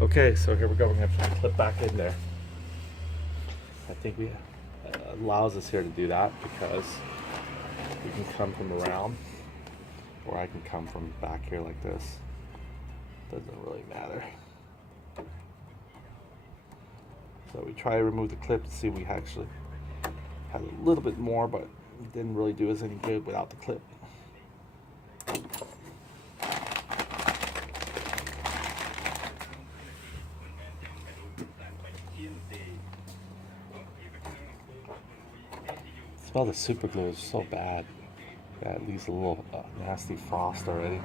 Okay, so here we go. We're gonna put the clip back in there. I think we allows us here to do that because we can come from around, or I can come from back here like this. Doesn't really matter. So we try to remove the clip to see if we actually had a little bit more, but it didn't really do us any good without the clip. The smell of the super glue is so bad. Yeah, it leaves a little nasty frost already.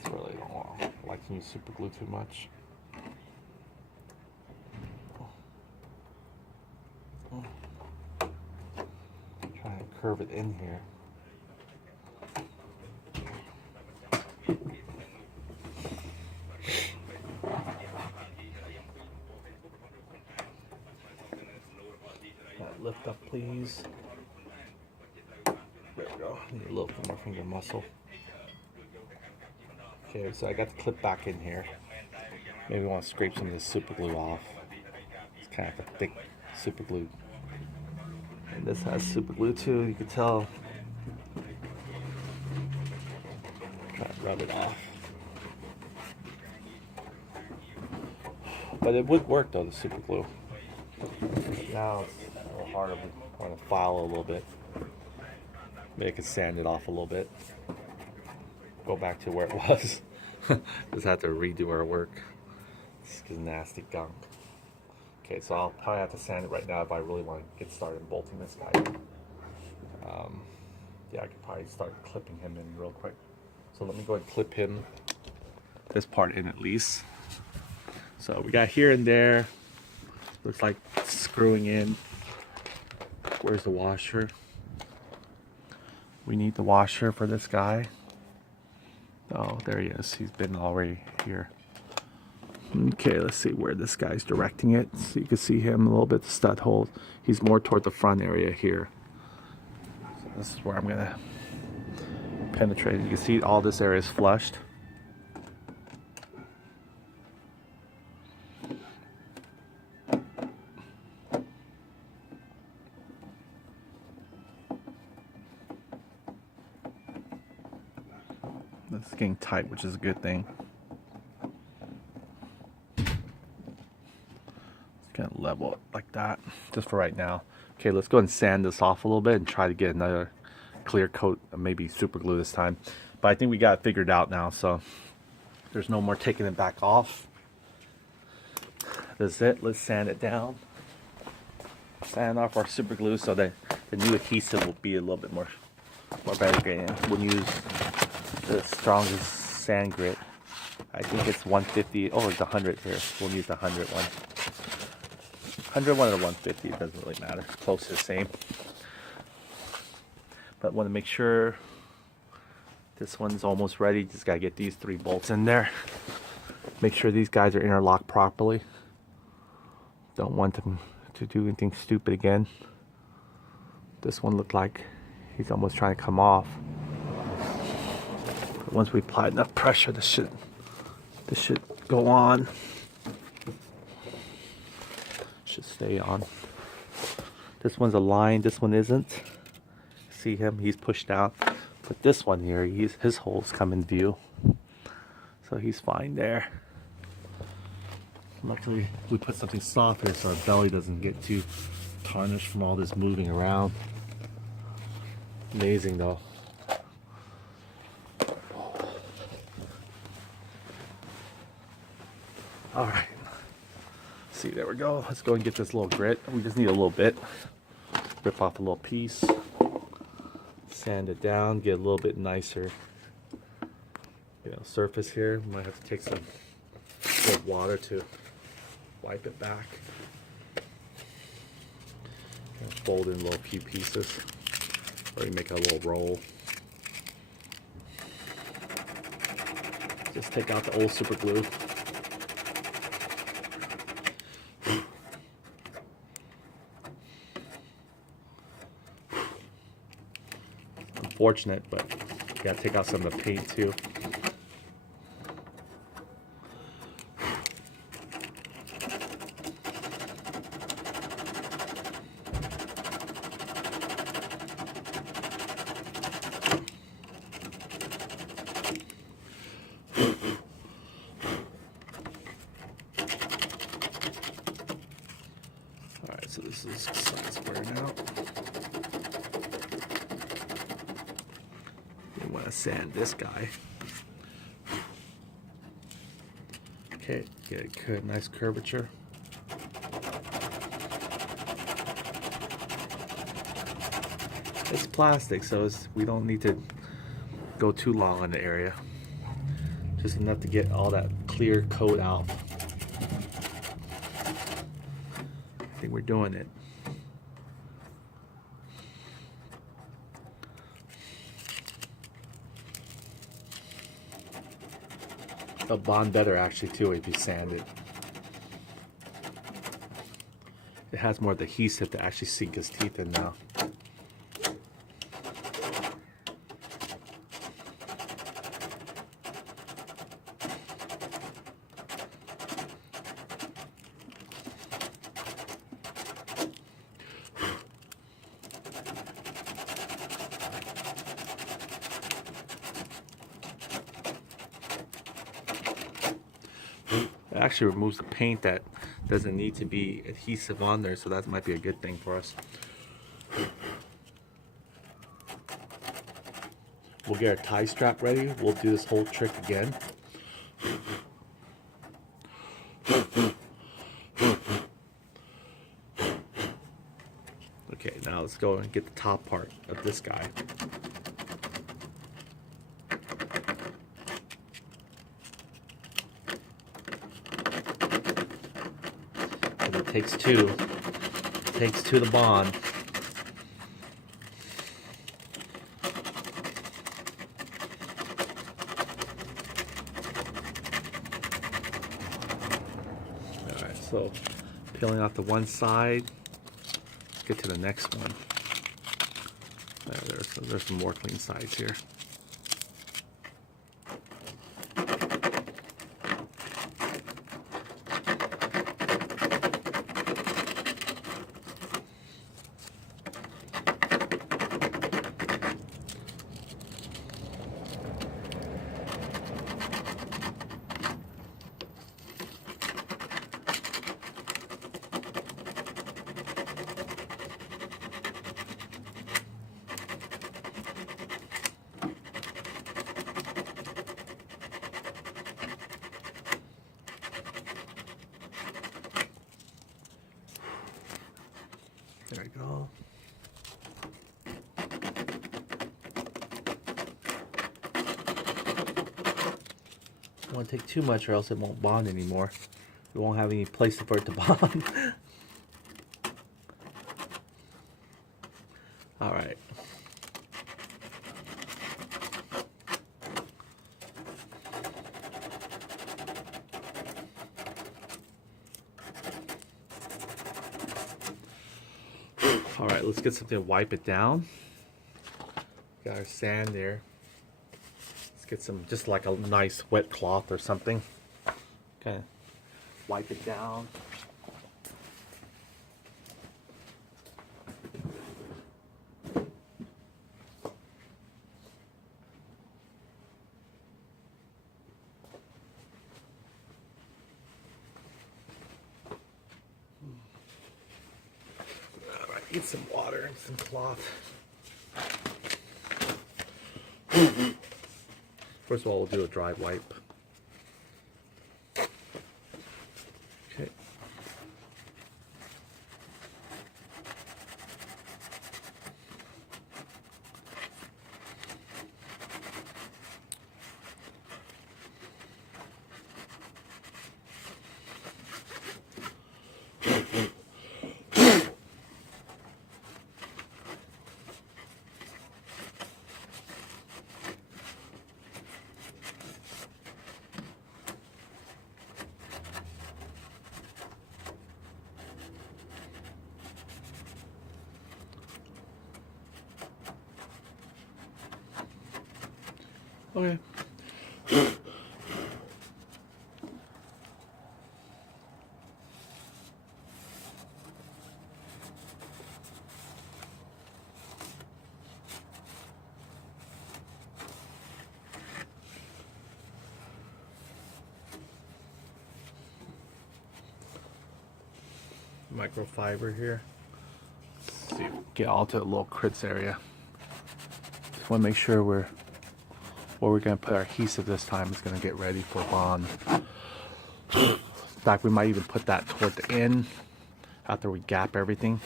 It's really don't like to use super glue too much. Try and curve it in here. Lift up, please. There we go. Need a little bit more finger muscle. Okay, so I got the clip back in here. Maybe we want to scrape some of this super glue off. It's kind of like a thick super glue. And this has super glue too, you can tell. Try to rub it off. But it would work though, the super glue. Now it's a little harder. I want to file a little bit. Maybe I could sand it off a little bit. Go back to where it was. Just have to redo our work. This is nasty gunk. Okay, so I'll probably have to sand it right now if I really want to get started bolting this guy. Yeah, I could probably start clipping him in real quick. So let me go ahead and clip him, this part in at least. So we got here and there. Looks like screwing in. Where's the washer? We need the washer for this guy. Oh, there he is. He's been already here. Okay, let's see where this guy's directing it. So you can see him a little bit, the stud hole. He's more toward the front area here. So this is where I'm gonna penetrate. You can see all this area is flushed. This is getting tight, which is a good thing. Kind of level it like that, just for right now. Okay, let's go and sand this off a little bit and try to get another clear coat, maybe super glue this time. But I think we got it figured out now, so there's no more taking it back off. That's it. Let's sand it down. Sand off our super glue so that the new adhesive will be a little bit more better gradient. We'll use the strongest sand grit. I think it's 150. Oh, it's 100 here. We'll use the 100 one. 101 or 150, it doesn't really matter. Close to the same. But want to make sure this one's almost ready. Just gotta get these 3 bolts in there. Make sure these guys are interlocked properly. Don't want them to do anything stupid again. This one looked like he's almost trying to come off. But once we apply enough pressure, this should go on. Should stay on. This one's aligned, this one isn't. See him, he's pushed out. But this one here, his holes come in view. So he's fine there. Luckily we put something soft here so our belly doesn't get too tarnished from all this moving around. Amazing though. Alright. See, there we go. Let's go and get this little grit. We just need a little bit. Rip off a little piece. Sand it down, get a little bit nicer, surface here. We might have to take some cold water to wipe it back. Fold in little few pieces, or you make a little roll. Just take out the old super glue. Unfortunate, but you gotta take out some of the paint too. This side's wearing out. We want to sand this guy. Okay, get a good, nice curvature. It's plastic, so we don't need to go too long on the area. Just enough to get all that clear coat out. I think we're doing it. It'll bond better actually too if you sand it. It has more adhesive to actually sink his teeth in now. It actually removes the paint that doesn't need to be adhesive on there, so that might be a good thing for us. We'll get our tie strap ready. We'll do this whole trick again. Okay, now let's go and get the top part of this guy. It takes two. It takes two to bond. Alright, so peeling off the one side. Let's get to the next one. There's some more clean sides here. There we go. Don't want to take too much or else it won't bond anymore. We won't have any place for it to bond. All right. All right, let's get something to wipe it down. Got our sand there. Let's get some, just like a nice wet cloth or something. Okay, wipe it down. Get some water and some cloth. First of all, we'll do a dry wipe. Okay. Okay. Microfiber here. to get all to the little crits area. Just want to make sure where we're going to put our adhesive this time is going to get ready for bond. In fact, we might even put that toward the end after we gap everything.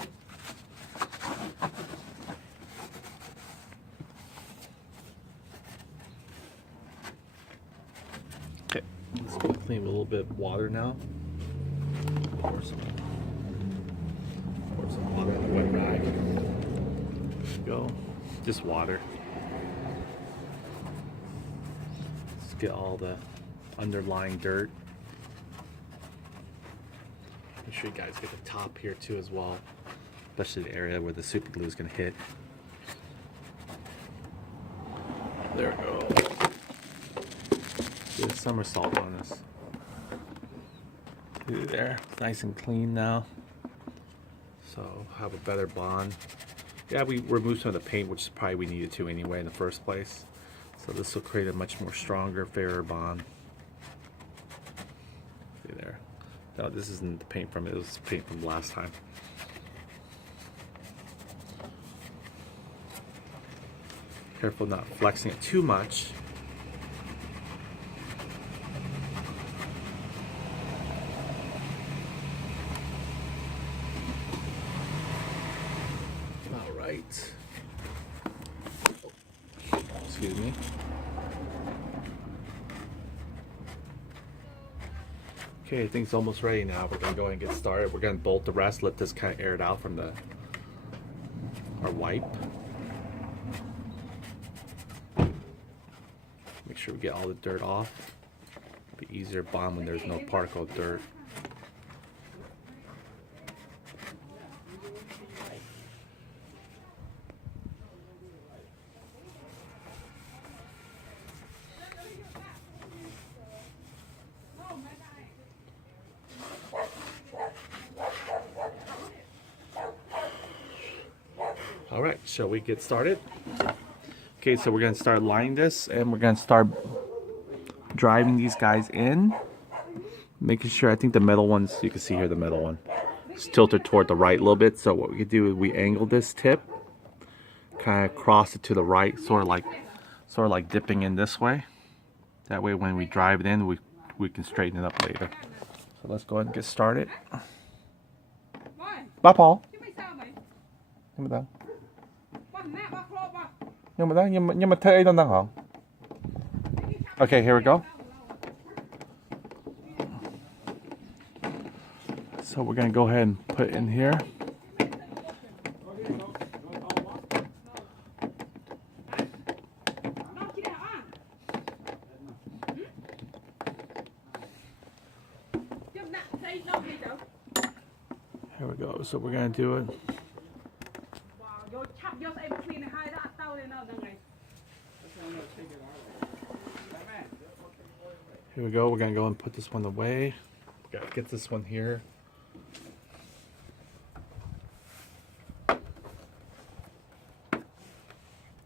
Okay, let's clean with a little bit of water now. Pour some water on the wet rag. There we go. Just water. Let's get all the underlying dirt. Make sure you guys get the top here too as well, especially the area where the super glue is going to hit. There we go. Do a somersault on this. There, nice and clean now. So have a better bond. Yeah, we removed some of the paint, which is probably we needed to anyway in the first place. So this will create a much more stronger, fairer bond. See there. No, this isn't the paint from it. It was paint from last time. Careful not flexing it too much. All right. Excuse me. Okay, I think it's almost ready now. We're gonna go ahead and get started. We're gonna bolt the rest, let this kind of air it out from our wipe. Make sure we get all the dirt off. It'll be easier to bond when there's no particle of dirt. All right, shall we get started? Okay, so we're gonna start lining this and we're gonna start driving these guys in. Making sure, I think the metal ones, you can see here the metal one, is tilted toward the right a little bit. So what we could do is we angle this tip, kind of cross it to the right, sort of like dipping in this way. That way when we drive it in, we can straighten it up later. So let's go ahead and get started. Bye, Paul. Okay, here we go. So we're gonna go ahead and put it in here. Here we go. So we're gonna do it. Here we go. We're gonna go and put this one away. We gotta get this one here.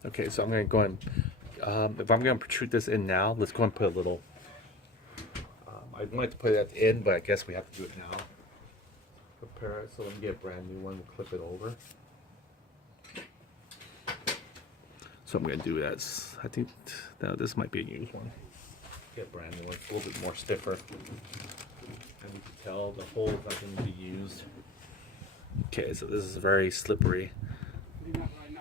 Okay, so I'm gonna go and if I'm gonna protrude this in now, let's go and put a little. I'd like to put it at the end, but I guess we have to do it now. Prepare it. So let me get a brand new one. We'll clip it over. So I'm gonna do that. I think this might be a used one. Get a brand new one. It's a little bit more stiffer. And you can tell the hole is not going to be used. Okay, so this is very slippery.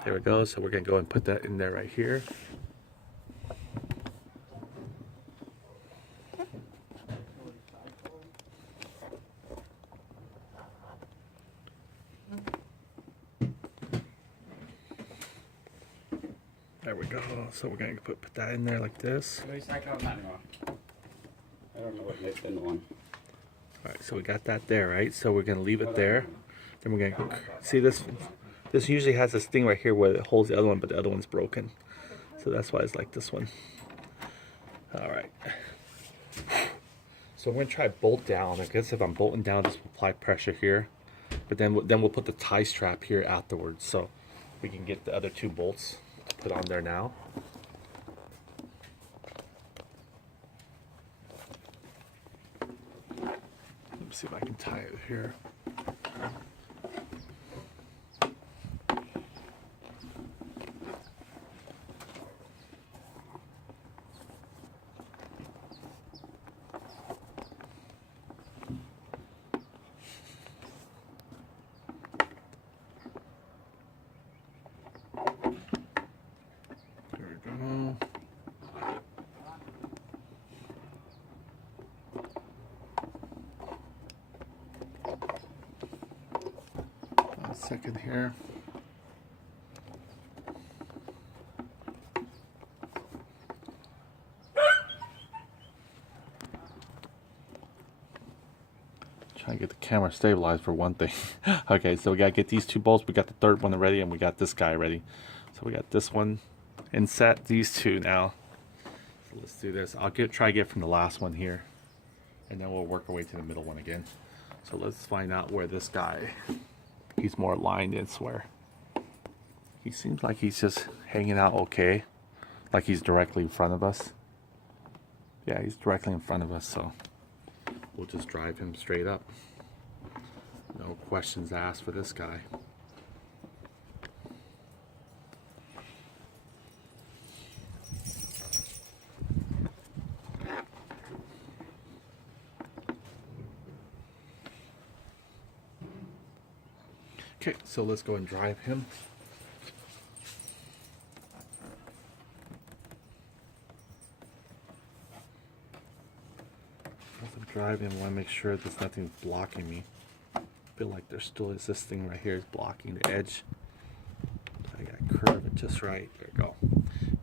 There we go. So we're going to go and put that in there right here. There we go. So we're going to put that in there like this. I don't know what makes in one. Alright, so we got that there, right? So we're going to leave it there. Then we're going to see this. This usually has this thing right here where it holds the other one, but the other one's broken. So that's why it's like this one. Alright. So I'm going to try bolt down. I guess if I'm bolting down, just apply pressure here. But then we'll put the tie strap here afterwards. So we can get the other two bolts to put on there now. Let me see if I can tie it here. second here. Trying to get the camera stabilized for one thing. Okay, so we gotta get these two bolts. We got the third one ready, and we got this guy ready. So we got this one and set these two now. So let's do this. I'll try to get from the last one here, and then we'll work our way to the middle one again. So let's find out where this guy, he's more aligned in where. He seems like he's just hanging out okay, like he's directly in front of us. Yeah, he's directly in front of us, so we'll just drive him straight up. No questions asked for this guy. Okay, so let's go and drive him. As I'm driving, I want to make sure there's nothing blocking me. I feel like there's still this thing right here is blocking the edge. I got to curve it just right. There we go.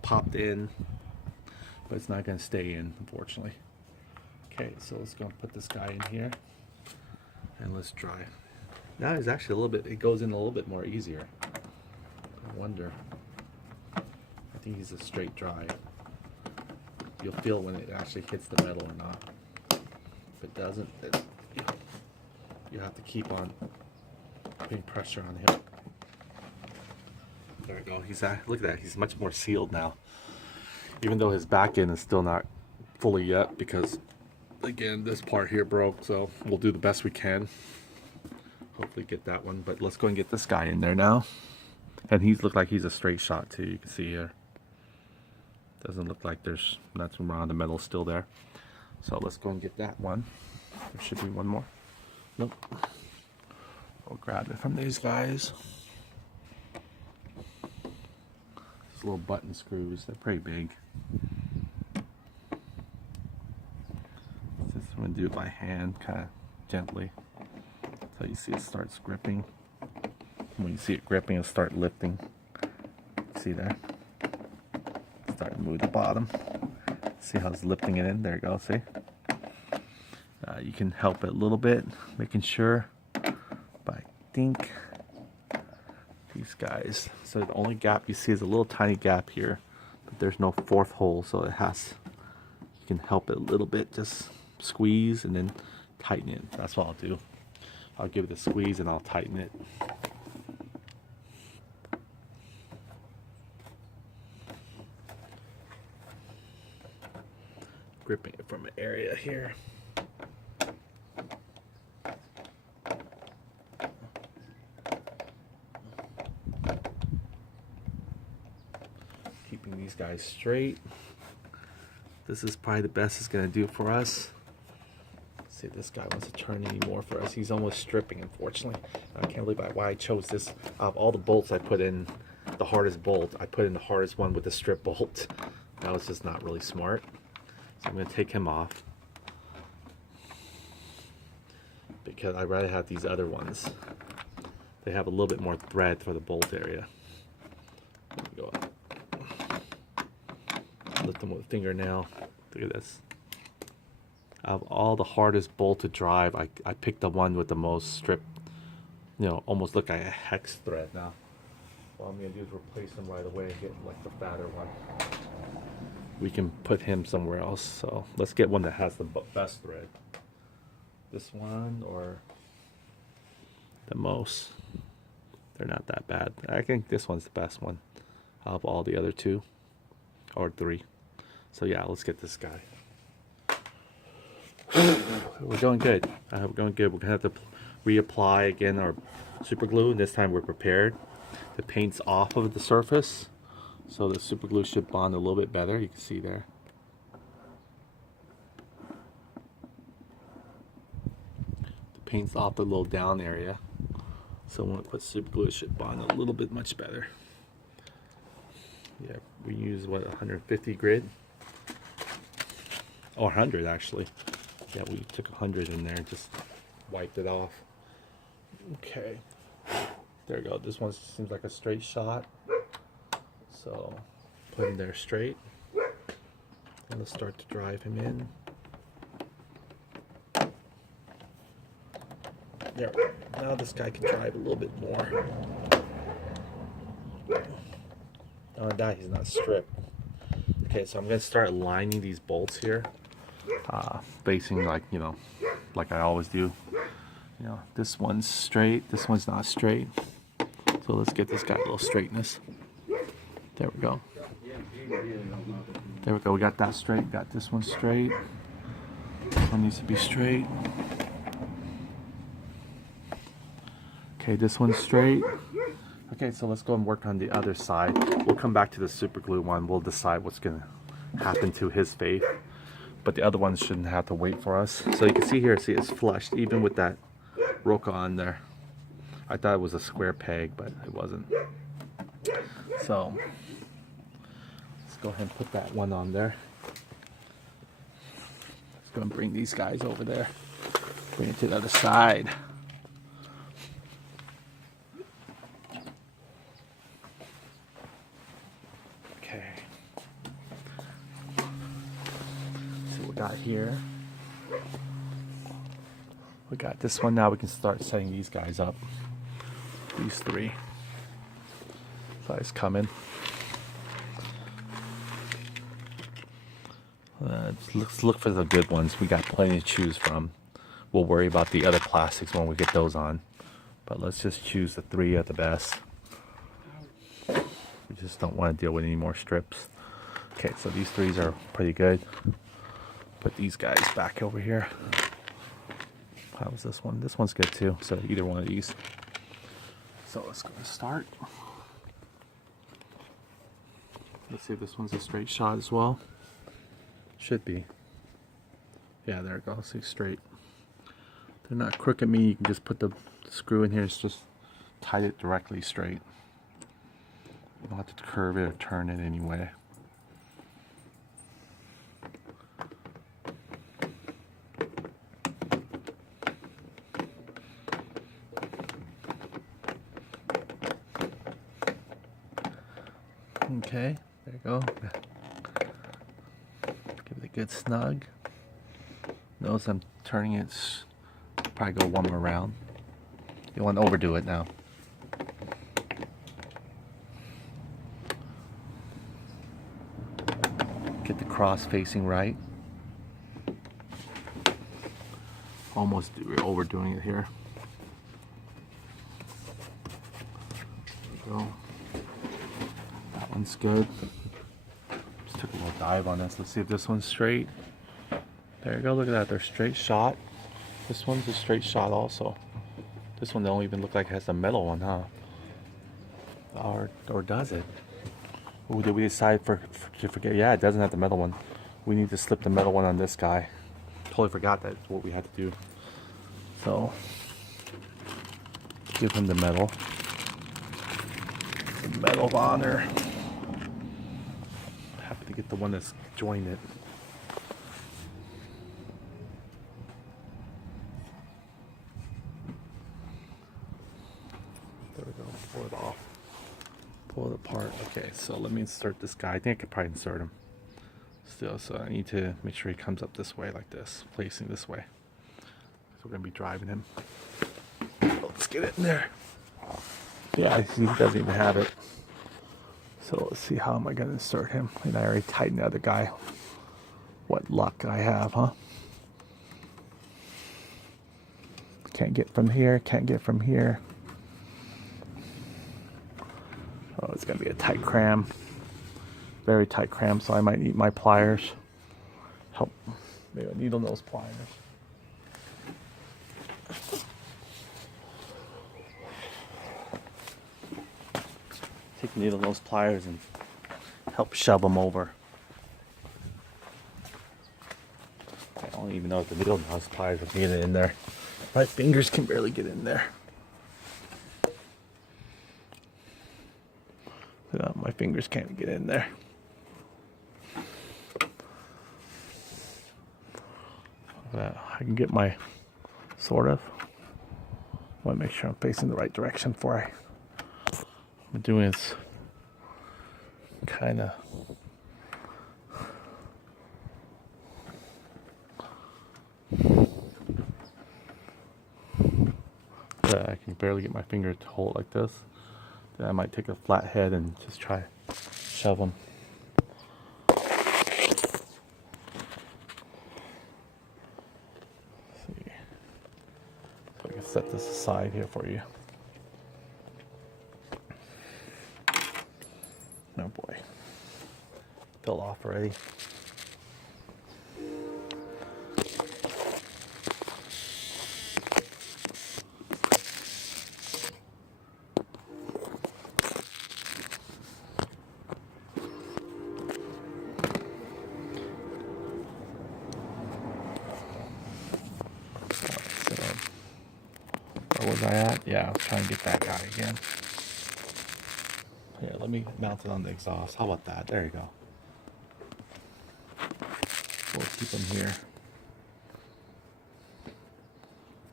Popped in, but it's not going to stay in, unfortunately. Okay, so let's go and put this guy in here, and let's drive. Now it's actually a little bit, it goes in a little bit more easier. I wonder. I think he's a straight drive. You'll feel when it actually hits the metal or not. If it doesn't, you have to keep on putting pressure on him. There we go. Look at that. He's much more sealed now. Even though his back end is still not fully yet, because again, this part here broke, so we'll do the best we can. Hopefully get that one, but let's go and get this guy in there now. And he's looked like he's a straight shot too. You can see here. Doesn't look like there's nothing wrong. The metal's still there. So let's go and get that one. There should be one more. Nope. We'll grab it from these guys. These little button screws, they're pretty big. Just want to do it by hand, kind of gently. So you see it starts gripping. When you see it gripping, it'll start lifting. See there? Start to move the bottom. See how it's lifting it in? There you go, see? You can help it a little bit, making sure. But I think these guys, so the only gap you see is a little tiny gap here, but there's no fourth hole, so it has, you can help it a little bit, just squeeze and then tighten it. That's what I'll do. I'll give it a squeeze and I'll tighten it. Gripping it from an area here. Keeping these guys straight. This is probably the best it's going to do for us. Let's see if this guy wants to turn anymore for us. He's almost stripping, unfortunately. I can't believe why I chose this. Out of all the bolts I put in, the hardest bolt, I put in the hardest one with the strip bolt. That was just not really smart. So I'm going to take him off, because I'd rather have these other ones. They have a little bit more thread for the bolt area. Go up. Lift them with a fingernail. Look at this. Out of all the hardest bolt to drive, I picked the one with the most strip, you know, almost look like a hex thread. Now, what I'm going to do is replace them right away and get like the fatter one. We can put him somewhere else. So let's get one that has the best thread. This one or the most. They're not that bad. I think this one's the best one out of all the other two or three. So yeah, let's get this guy. We're going good. We're going good. We're gonna have to reapply again our super glue, and this time we're prepared. The paint's off of the surface, so the super glue should bond a little bit better. You can see there. The paint's off the little down area, so when we put super glue, it should bond a little bit much better. Yeah, we use what, 150 grit, or 100 actually. Yeah, we took 100 in there and just wiped it off. Okay. There we go. This one seems like a straight shot. So put him there straight. And let's start to drive him in. There we go. Now this guy can drive a little bit more. Oh, that he's not stripped. Okay, so I'm gonna start aligning these bolts here, facing like like I always do. This one's straight, this one's not straight. So let's get this guy a little straightness. There we go. There we go. We got that straight. Got this one straight. This one needs to be straight. Okay, this one's straight. Okay, so let's go and work on the other side. We'll come back to the super glue one. We'll decide what's gonna happen to his faith. But the other ones shouldn't have to wait for us. So you can see here, see it's flushed, even with that roca on there. I thought it was a square peg, but it wasn't. So let's go ahead and put that one on there. Let's go and bring these guys over there. Bring it to the other side. Okay. So we got here. We got this one. Now we can start setting these guys up. These three. Guys coming. Let's look for the good ones. We got plenty to choose from. We'll worry about the other plastics when we get those on. But let's just choose the three of the best. We just don't want to deal with any more strips. Okay, so these threes are pretty good. Put these guys back over here. How was this one? This one's good too. So either one of these. So let's go and start. Let's see if this one's a straight shot as well. Should be. Yeah, there it goes. See, straight. They're not crooked. You can just put the screw in here. It's just tight it directly straight. You don't have to curve it or turn it anyway. Okay, there you go. Give it a good snug. Notice I'm turning it. Probably go one more round. You don't want to overdo it now. Get the cross facing right. Almost overdoing it here. There we go. That one's good. Just took a little dive on this. Let's see if this one's straight. There you go. Look at that. They're straight shot. This one's a straight shot also. This one don't even look like it has a metal one, huh? Or does it? Or did we decide to forget? Yeah, it doesn't have the metal one. We need to slip the metal one on this guy. Totally forgot that's what we had to do. So give him the medal. The Medal of Honor. Happy to get the one that's joined it. There we go. Pull it off. Pull it apart. Okay, so let me insert this guy. I think I could probably insert him still. So I need to make sure he comes up this way like this, facing this way. So we're gonna be driving him. Let's get it in there. Yeah, I see he doesn't even have it. So let's see, how am I gonna insert him? And I already tightened the other guy. What luck I have, huh? Can't get from here, can't get from here. Oh, it's gonna be a tight cram. Very tight cram, so I might need my pliers. Help. Maybe a needle nose pliers. Take needle nose pliers and help shove them over. I don't even know if the needle nose pliers will get it in there. My fingers can barely get in there. My fingers can't get in there. I can get my, sort of. I want to make sure I'm facing the right direction before I I'm doing is kind of I can barely get my finger to hold like this. Then I might take a flat head and just try shove them. See. So I can set this aside here for you. Oh boy. Fell off already. Where was I at? Yeah, I was trying to get that guy again. Here, let me mount it on the exhaust. How about that? There you go. We'll keep him here.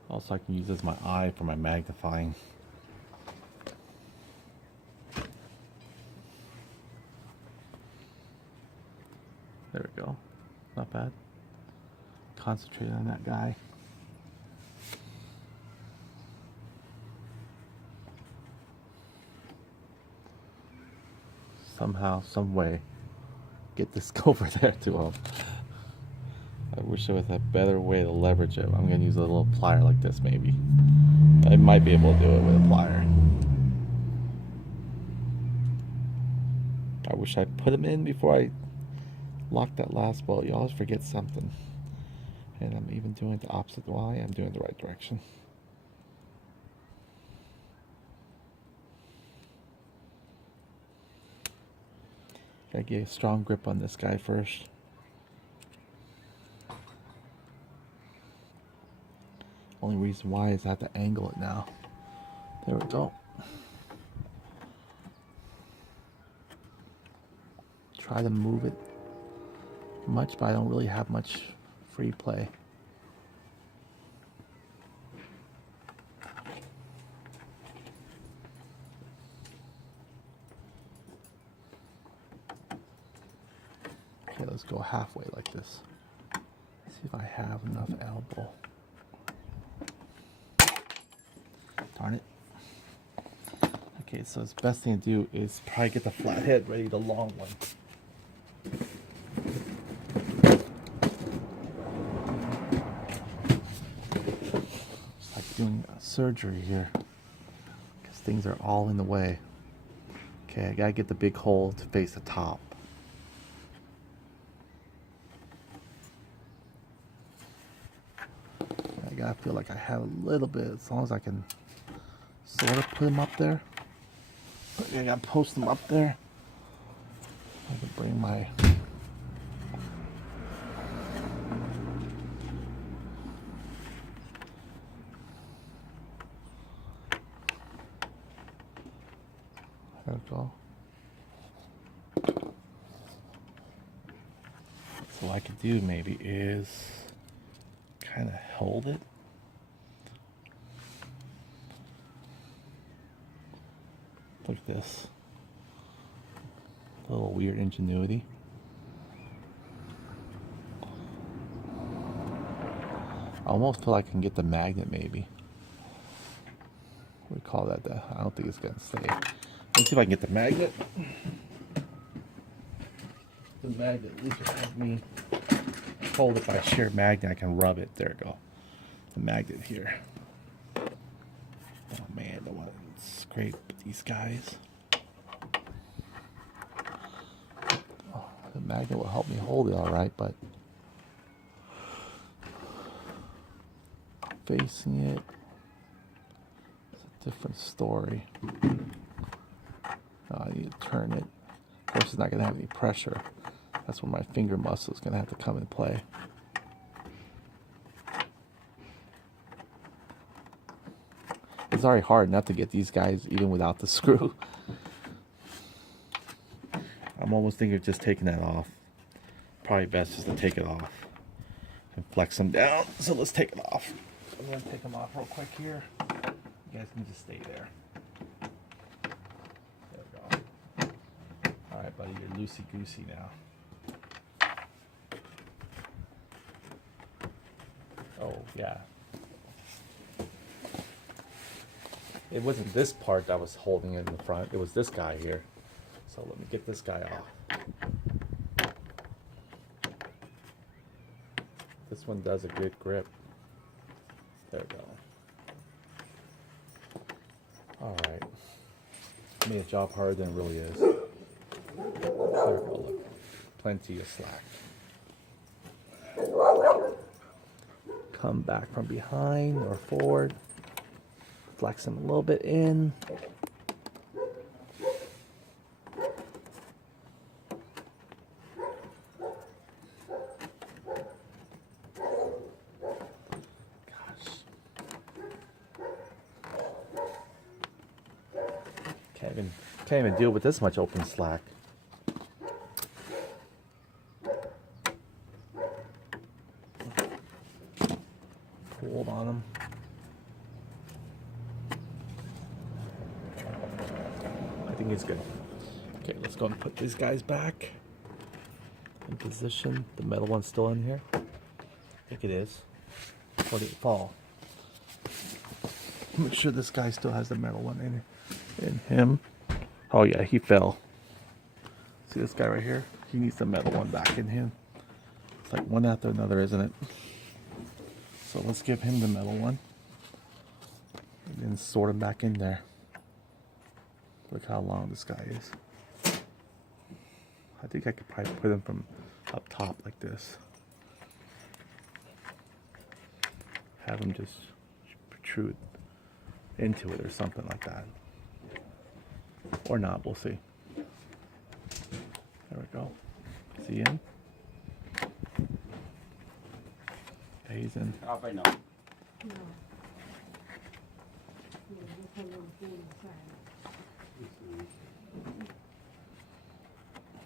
Also, I can use this as my eye for my magnifying. There we go. Not bad. Concentrate on that guy. Somehow, some way, get this over there to him. I wish there was a better way to leverage it. I'm going to use a little plier like this, maybe. I might be able to do it with a plier. I wish I put him in before I locked that last bolt. You always forget something. And I'm even doing the opposite. Well, I am doing the right direction. Gotta get a strong grip on this guy first. Only reason why is I have to angle it now. There we go. Try to move it much, but I don't really have much free play. Okay, let's go halfway like this. See if I have enough elbow. Darn it. Okay, so the best thing to do is probably get the flathead ready, the long one. It's like doing surgery here, because things are all in the way. Okay, I gotta get the big hole to face the top. I gotta feel like I have a little bit, as long as I can sort of put them up there. I gotta post them up there. I can bring my there we go. So what I could do maybe is kind of hold it. Look at this. A little weird ingenuity. I almost feel like I can get the magnet maybe. What do we call that? I don't think it's gonna stay. Let's see if I can get the magnet. The magnet at least will help me hold it by sheer magnet. I can rub it. There we go. The magnet here. Oh man, don't want to scrape these guys. Oh, the magnet will help me hold it all right, but facing it is a different story. I need to turn it. Of course, it's not going to have any pressure. That's where my finger muscle is going to have to come into play. It's already hard enough to get these guys even without the screw. I'm almost thinking of just taking that off. Probably best just to take it off and flex them down. So let's take it off. I'm going to take them off real quick here. You guys can just stay there. Alright, buddy, you're loosey-goosey now. Oh, yeah. It wasn't this part that was holding it in the front. It was this guy here. So let me get this guy off. This one does a good grip. There we go. Alright. Made a job harder than it really is. There we go, look. Plenty of slack. Come back from behind or forward. Flex him a little bit in. Can't even deal with this much open slack. Hold on him. I think he's good. Okay, let's go and put these guys back in position. The metal one's still in here. I think it is. Or did it fall? Make sure this guy still has the metal one in him. Oh yeah, he fell. See this guy right here? He needs the metal one back in him. It's like one after another, isn't it? So let's give him the metal one. And then sort him back in there. Look how long this guy is. I think I could probably put him from up top like this. Have him just protrude into it or something like that. Or not, we'll see. There we go. Is he in? Yeah, he's in. Off I know. No. Yeah, you put a little food inside.